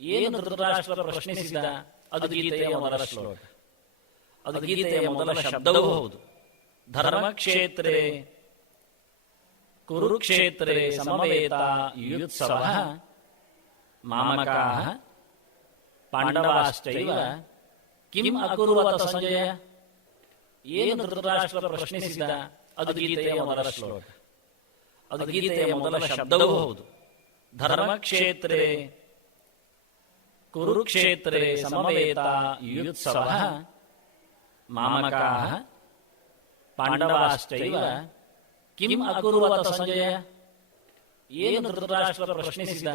ಏನು ಧೃತರಾಷ್ಟ್ರ ಪ್ರಶ್ನಿಸಿದ? ಅದು ಗೀತೆಯ ಮೊದಲ ಶ್ಲೋಕ, ಅದು ಗೀತೆಯ ಮೊದಲ ಶಬ್ದವೂ ಹೌದು. ಧರ್ಮಕ್ಷೇತ್ರೇ ಕುರುಕ್ಷೇತ್ರೇ ಸಮವೇತ ಯುಯುತ್ಸವಃ ಮಾಮಕಾಃ ಪಾಂಡವಾಶ್ಚೈವ ಕಿಂ ಅಕುರ್ವತ ಸಂಜಯ. ಏನು ಧೃತರಾಷ್ಟ್ರ ಪ್ರಶ್ನಿಸಿದ? ಅದು ಗೀತೆಯ ಮೊದಲ ಶ್ಲೋಕ, ಅದು ಗೀತೆಯ ಮೊದಲ ಶಬ್ದವೂ ಹೌದು. ಧರ್ಮಕ್ಷೇತ್ರೇ ಕುರುಕ್ಷೇತ್ರೇ ಸಮವೇತ ಯುಯುತ್ಸವಃ ಮಾಮಕಾಃ ಪಾಂಡವಾಶ್ಚೈವ ಕಿಂ ಅಕುರ್ವತ ಸಂಜಯ. ಏನು ಧೃತರಾಷ್ಟ್ರ ಪ್ರಶ್ನಿಸಿದ?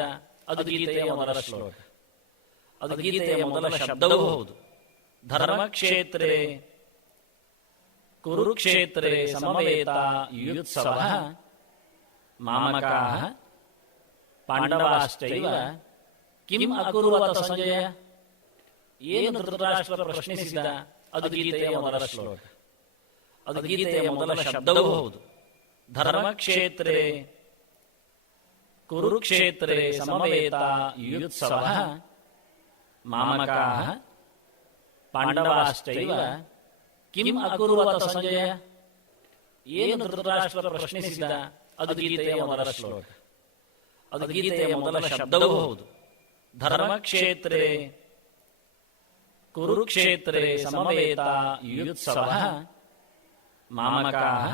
ಅದು ಗೀತೆಯ ಮೊದಲ ಶ್ಲೋಕ, ಅದು ಗೀತೆಯ ಮೊದಲ ಶಬ್ದವೂ ಹೌದು. ಧರ್ಮಕ್ಷೇತ್ರೇ ಕುರುಕ್ಷೇತ್ರೇ ಸಮವೇತ ಯುಯುತ್ಸವಃ ಮಾಮಕಾಃ ಪಾಂಡವಾಶ್ಚೈವ ಕಿಂ ಅಕುರ್ವತ ಸಂಜಯ. ಏನು ಧೃತರಾಷ್ಟ್ರ ಪ್ರಶ್ನಿಸಿದ? ಅದು ಗೀತೆಯ ಮೊದಲ ಶ್ಲೋಕ, ಅದು ಗೀತೆಯ ಮೊದಲ ಶಬ್ದವೂ ಹೌದು. ಧರ್ಮಕ್ಷೇತ್ರೇ ಕುರುಕ್ಷೇತ್ರೇ ಸಮವೇತ ಯುಯುತ್ಸವಃ ಮಾಮಕಾಃ ಪಾಂಡವಾಶ್ಚೈವ ಕಿಂ ಅಕುರ್ವತ ಸಂಜಯ. ಏನು ಧೃತರಾಷ್ಟ್ರ ಪ್ರಶ್ನಿಸಿದ? ಅದು ಗೀತೆಯ ಮೊದಲ ಶ್ಲೋಕ, ಅದು ಗೀತೆಯ ಮೊದಲ ಶಬ್ದವೂ ಹೌದು. ಧರ್ಮಕ್ಷೇತ್ರೇ ಕುರುಕ್ಷೇತ್ರೇ ಸಮವೇತ ಯುಯುತ್ಸವಃ ಮಾಮಕಾಃ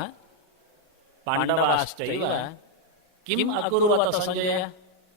ಪಾಂಡವಾಶ್ಚೈವ ಕಿಂ ಅಕುರ್ವತ ಸಂಜಯ.